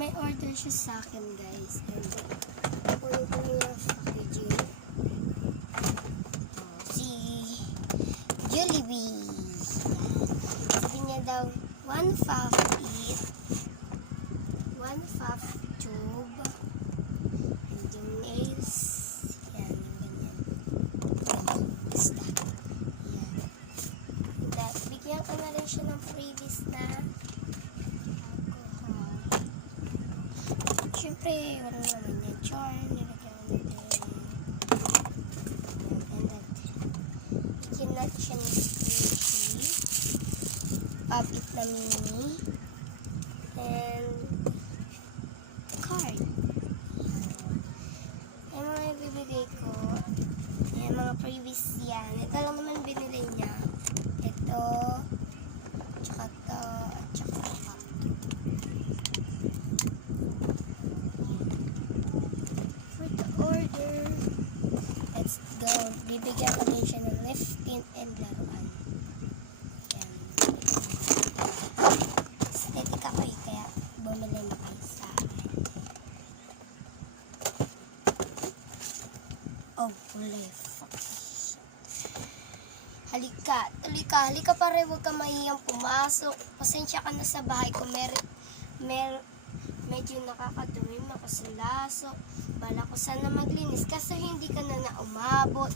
may order siya sa akin, guys. And kunin ko na yung packaging. Si Jollibee. Sabi niya daw, 1 puff eat, 1 puff tube, and yung nails, yan, yung ganyan. Basta. Yan. And bigyan ko na rin siya ng freebies na siyempre, wala naman yan. Char, nilagyan ko natin. And then, kinat siya ng squishy. Pop-it na mini. And, card. Yung mga ibibigay ko, yung mga previous yan. Ito lang naman binili niya. Ito, tsaka ito, at tsaka ito. Bibigyan ko din siya ng lift tint and laruan. Yan. Aesthetic ako eh, kaya bumili na kayo sa akin. Oh, lift. Halika pare, huwag ka mahiyang pumasok. Pasensya ka na sa bahay ko. Medyo nakakadumi, makasilaso. Bala ko sana maglinis kasi hindi ka na umabot.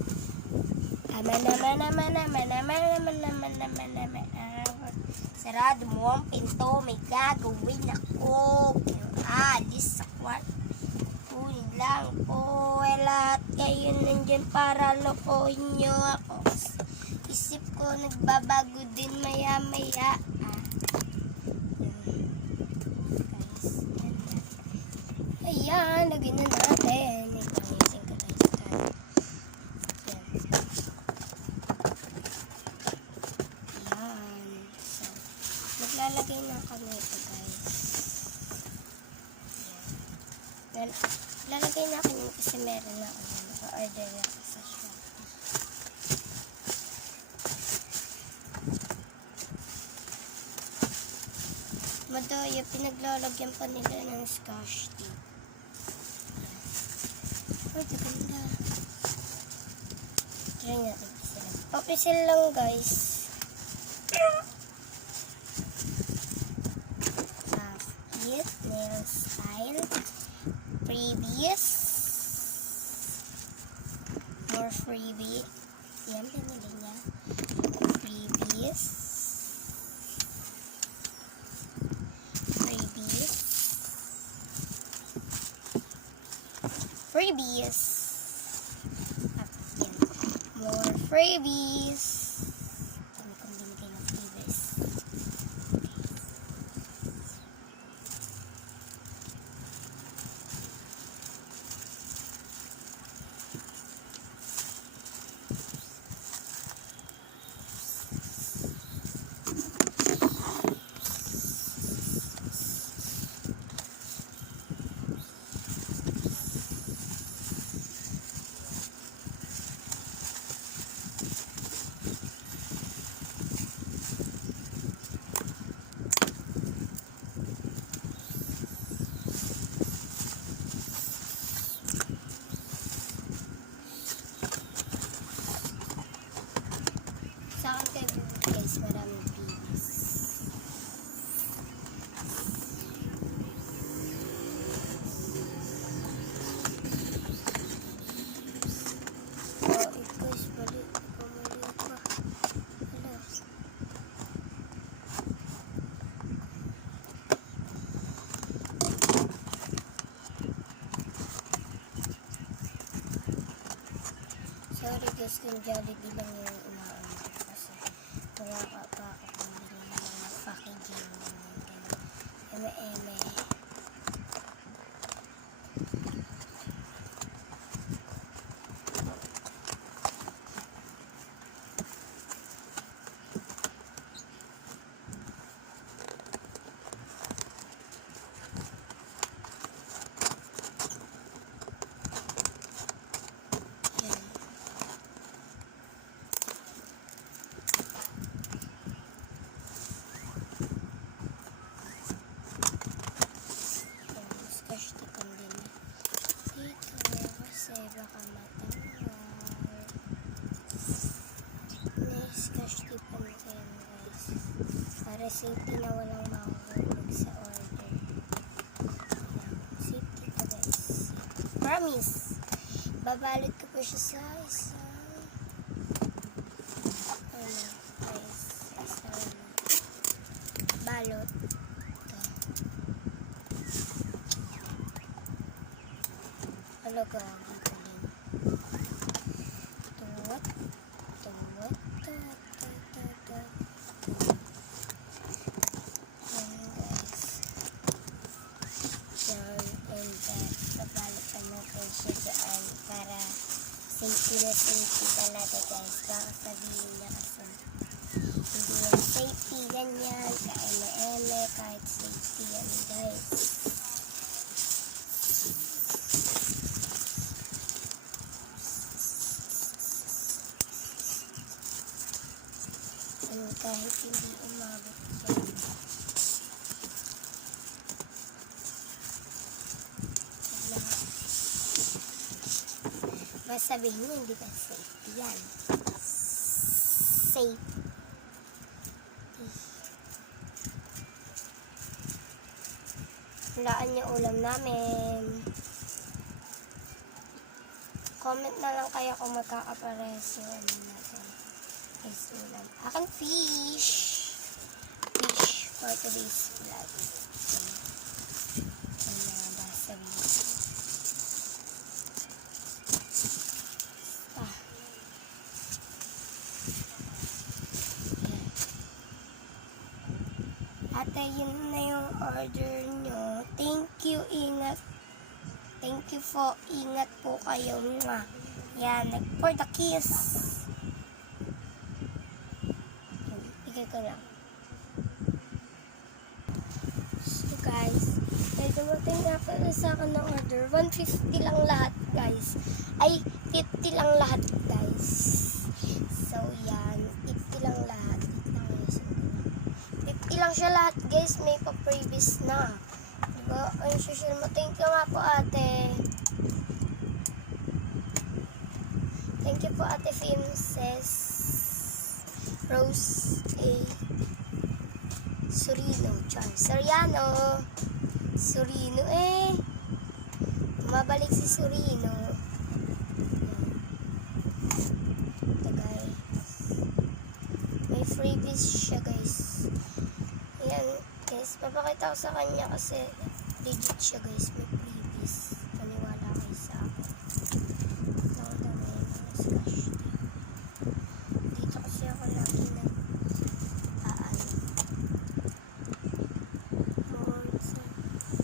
Sarado mo ang pinto, may gagawin ako. Alis sa kwarto. Kunin lang po. Lahat kayo nandyan para lokohin nyo ako. Isip ko nagbabago din maya-maya. Ayan, lagyan na natin. Ipangisin ka guys. Ayan. So, maglalagay na kami ito guys. Ayan. Lalagay na kami kasi meron na ako. Naka-order na ako sa shop. Madaya, pinaglalagyan pa nila ng scotch tape. Oh, ganda. Try natin sila. Papisil lang guys. Half-it, nail style. Previous. More freebie. Yan, pinili niya. Previous. Freebies. More freebies. Kami kong binigay ng freebies. Sa akin guys, maraming freebies. Oh, guys, mali pa. Hello. Sorry guys, kung Jollibee lang yung inaano kasi wala pa ako pambili ng mga packaging eme. safety na walang makukulog sa order. Safety to guys. Promise. Babalot ko po siya sa isang balot. Alaga, dito din. Tuwat. Ayan guys. Yan, and that. Babalikan natin siya dyan para safety na safety talaga guys. Baka sabihin niya kasi hindi yan safety, ganyan, kaeme-eme, kahit safety yan guys. And kahit hindi umabot yan. Basta sabihin niya hindi ka safety yan. Safe. Hulaan niyo ulam namin. Comment na lang kayo kung magkakapares yung ulam natin. Is ulam. Akin fish. Fish for today's vlog. Ate, yun na yung order nyo. Thank you, ingat. Thank you po, ingat po kayo nga. Yan, for the kiss. Bigay ko lang. So guys, ay dumating nga pala sa akin ng order. 150 lang lahat guys. Ay, 50 lang lahat guys. So yan, 50 lang lahat. 50 lang siya lahat guys, may pa-previous na. Diba? Ay, social mo. Thank you nga po ate. Thank you po ate Princess Rose A. Surino. Soriano. Surino eh. Mabalik si Surino. Ito guys. May freebies siya guys. Ayan guys, papakita ko sa kanya kasi legit siya guys, may previous. Paniwala kayo sa akin. Nakita mo yun, discussion. Dito kasi ako lagi nag-aan.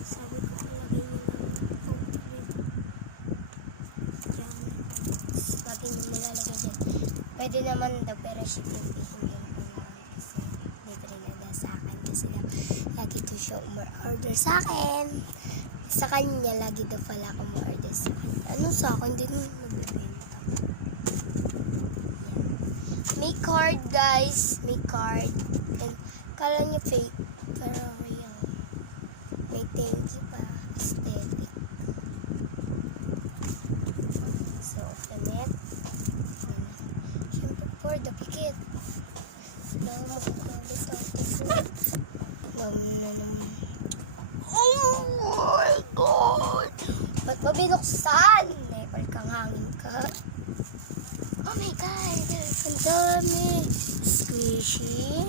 Sabi ko lagay nyo ng favorite. Diyan. Lagi nyo nilalagay dyan. Pwede naman daw, pero shipping fee hindi ko na kasi libre na daw sa akin. Kasi daw, lagi to show more order sa akin. Sa kanya, lagi daw pala ako more order sa akin. Ano sa akin? Hindi naman nabibenta. May card, guys. May card. And, kala nyo fake. Pero, yan. May thank you pa. Aesthetic. So, open it. Siyempre, for the pikit. Wala mo magkakalit ako. Oh my God! Ba't mabinuksan? Nepal kang hangin ka. Oh my God! Ang dami! Squishy.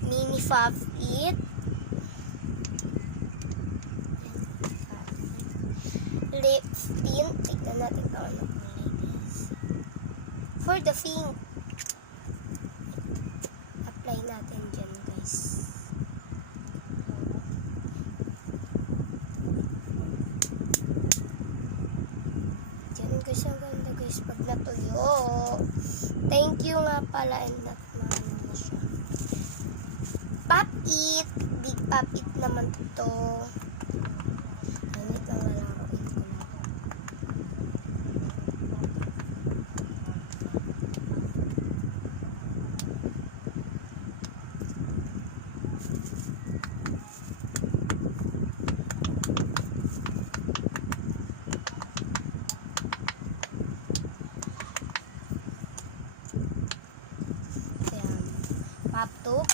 Mini Fab It. Lip tint. Tignan natin kung ano kulay guys. For the pink. Apply natin dyan guys. Dyan guys, ang ganda guys pag natuyo. Thank you nga pala and not maano na siya. Pop It. Big Pop It naman to. Ganit lang lalaroin ko na. Ayan. Pop tube.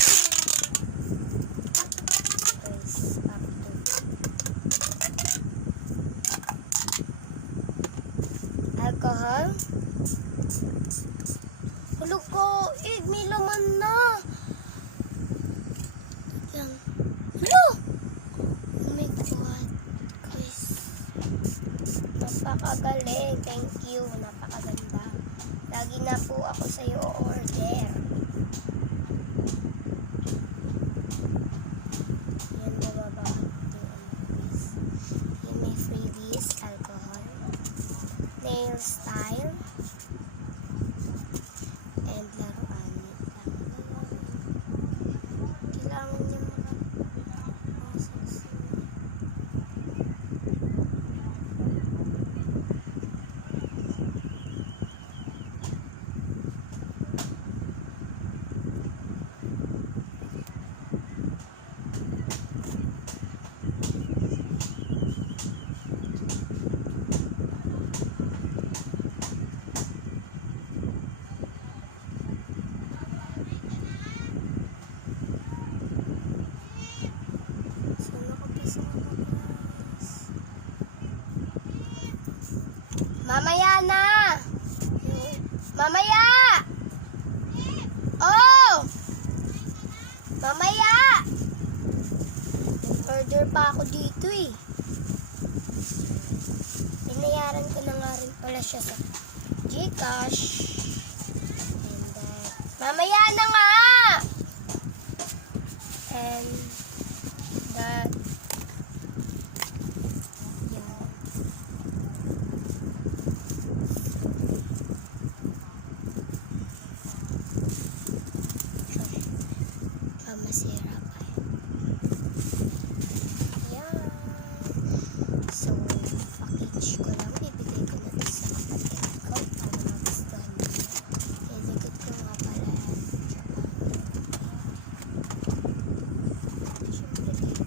alcohol. Hulog ko, may laman na. Yan. Hello! Oh my God. Guys. Napakagaling. Thank you. Napakaganda. Lagi na po ako sa'yo order. Yan, bababa. Yan, may freebies, alcohol, nail style, and laruan. Kailangan niya process. Mamaya na! Mamaya! Oh! Mamaya! Order pa ako dito eh. Binayaran ko na nga rin pala siya sa Gcash. And then, mamaya na nga! And that masira pa eh. Yan. So, package ko lang. Ibigay ko na sa kapatid ko para magustuhan niya. Idikit ko nga pala yan. Siyempre dito.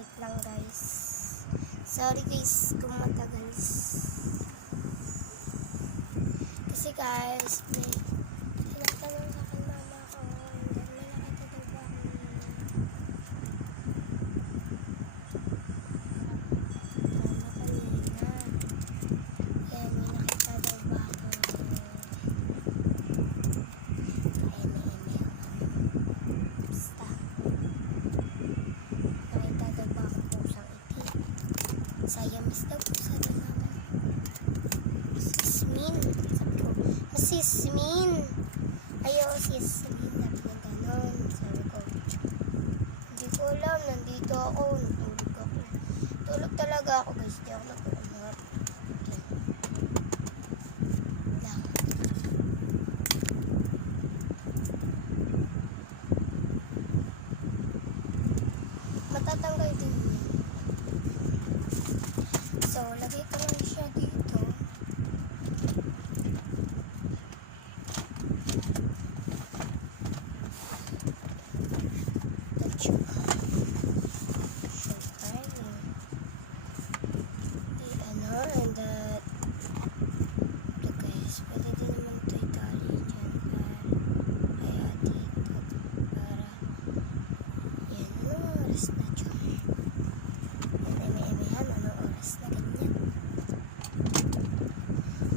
Wait lang guys. Sorry guys kung matagal. Kasi guys, may tinatanong sa akin mama ko, hindi may nakita daw ba ako mama kanina. Kaya may nakita daw ba ako basta. Nakita daw ba ako pusang itim. Sayamis daw pusa daw mama. Sismin. Sismin. Ayaw sismin. Sabi niya ganon. Sabi ko, hindi ko alam. Nandito ako. Natulog ako. Tulog talaga ako guys. Hindi ako nag-uungat. Lang. Matatanggal din yan. So, lagay ko lang siya dito. And that look guys, pwede din naman ito itali dyan kaya dito para yan, anong oras na dyan yan, eme-emehan, anong oras na ganyan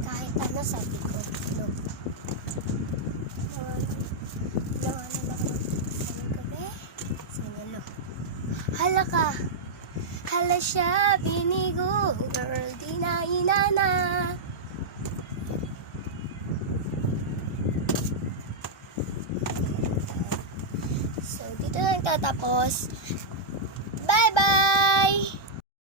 kahit ano sabi ko look lawanan ako ng gabi sabi lo hala ka. Hala siya, binigo, girl, di na inana. So, dito na nagtatapos